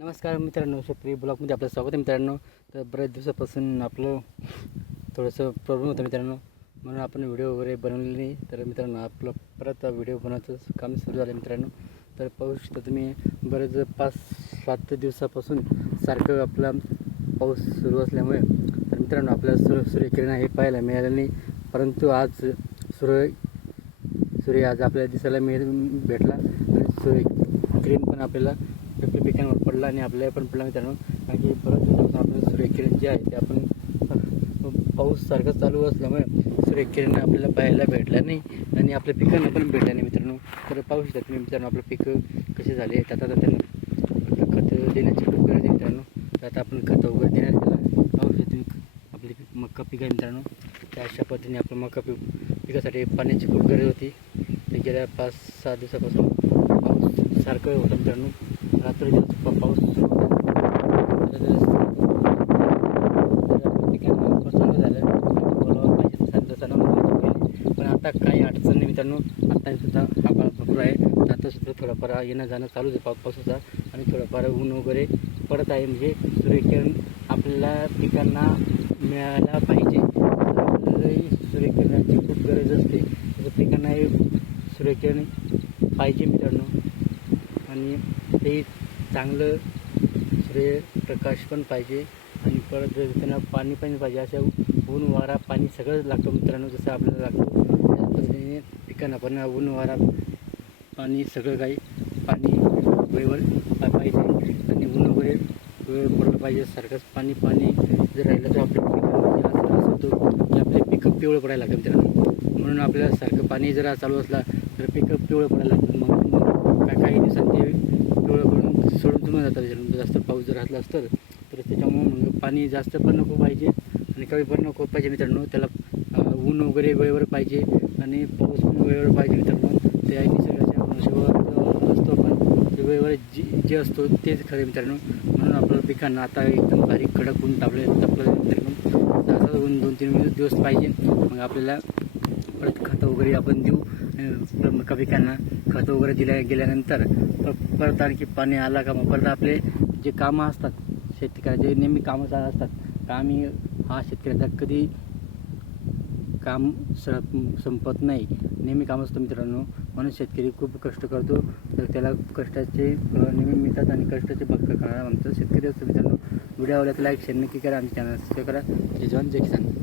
नमस्कार मित्रांनो, शेतकरी ब्लॉगमध्ये आपलं स्वागत आहे मित्रांनो. तर बऱ्याच दिवसापासून आपलं थोडंसं प्रॉब्लेम होतं मित्रांनो, म्हणून आपण व्हिडिओ वगैरे बनवले नाही. तर मित्रांनो आपलं परत व्हिडिओ बनवायचं काम सुरू झालं मित्रांनो. तर पाहू शकता तुम्ही, बरेच 5-7 दिवसापासून सारखं आपला पाऊस सुरू असल्यामुळे तर मित्रांनो आपल्याला सूर्यकिरण हे पाहायला मिळालं नाही. परंतु आज सूर्य आज आपल्याला दिसायला भेटला आणि सूर्यकिरण पण आपल्याला पिकांवर पडला आणि आपल्याला पण पडला मित्रांनो. कारण की परत दिवसापासून आपलं सूर्यकिरण जे आहे ते आपण पाऊस सारखं चालू असल्यामुळे सूर्यकिरण आपल्याला पाहायला भेटला नाही आणि आपल्या पिकांना पण भेटला नाही मित्रांनो. तर पाहू शकता तुम्ही मित्रांनो, आपलं पिकं कसे झाले आहेत. आता त्यांना खत देण्याची खूप गरज आहे मित्रांनो. तर आता आपण खत वगैरे देण्यात त्याला पाहू शकता तुम्ही. आपली मका पीक आहे मित्रांनो, त्या अशा पद्धतीने आपलं मका पिकासाठी पाण्याची खूप गरज होती. ते गेल्या 5-6 दिवसापासून पाऊस सारखं होतं मित्रांनो. रात्री पाऊस सुरू होता. पिकांना चांगलं झालं बोलावं पाहिजे सांगता पण आता काही अडचण नाही मित्रांनो. आता सुद्धा आभाळ भरपूर आहे. आता सुद्धा थोडाफार येणं जाणं चालूच आहे पावसाचा आणि थोडंफार ऊन वगैरे पडत आहे. म्हणजे सूर्यकिरण आपल्याला पिकांना मिळायला पाहिजे. आपल्यालाही सूर्यकिरणाची खूप गरज असते. तसं पिकांनाही सूर्यकिरण पाहिजे मित्रांनो. आणि ते चांगलं सूर्यप्रकाश पण पाहिजे आणि परत त्यांना पाणी पण पाहिजे. अशा ऊन वारा पाणी सगळं लागतं मित्रांनो. जसं आपल्याला लागतं त्याच पद्धतीने पिकांना पण ऊन वारा पाणी सगळं काही पाणी वेळेवर पाहिजे आणि ऊन वगैरे वेळ पडलं पाहिजे. सारखंच पाणी जर राहिलं तर आपल्या पिकांमध्ये असं होतं की आपले पिकं पिवळं पडायला लागतं मित्रांनो. म्हणून आपल्याला सारखं पाणी जर चालू असला तर पिकं पिवळं पडायला लागतं. मग काही दिवसात ते पिवळं पडून सोडून तुम्हाला जातात. जास्त पाऊस जर राहिला असतं तर त्याच्यामुळं मग पाणी जास्त पण नको पाहिजे आणि कमी पण नको पाहिजे मित्रांनो. त्याला ऊन वगैरे वेळेवर पाहिजे आणि पाऊस पण वेळेवर पाहिजे मित्रांनो. ते आहे निसर्गाच्या अनुसार असतो, पण ते वेळेवर जे असतो तेच खरं मित्रांनो. म्हणून आपल्याला पिकांना आता एकदम बारीक कडक ऊन तापलं मित्रांनो. असं ऊन 2-3 दिवस पाहिजे. मग आपल्याला परत खतं वगैरे आपण देऊ. मका पिकांना खतं वगैरे गेल्यानंतर परत आणखी पाणी आला का मग परत आपले जे कामं असतात शेतकऱ्याचे नेहमी कामं असतात. कामी हा शेतकऱ्याचा कधी काम संपत नाही, नेहमी काम असतं मित्रांनो. म्हणून शेतकरी खूप कष्ट करतो, तर त्याला कष्टाचे नेहमी मिळतात आणि कष्टाचे बघता आमचं शेतकरी असतं मित्रांनो. व्हिडिओ आवडला तर लाईक शेअर नक्की करा. आमच्या चॅनल सबस्क्राईब करा. जय जवान जय किसान.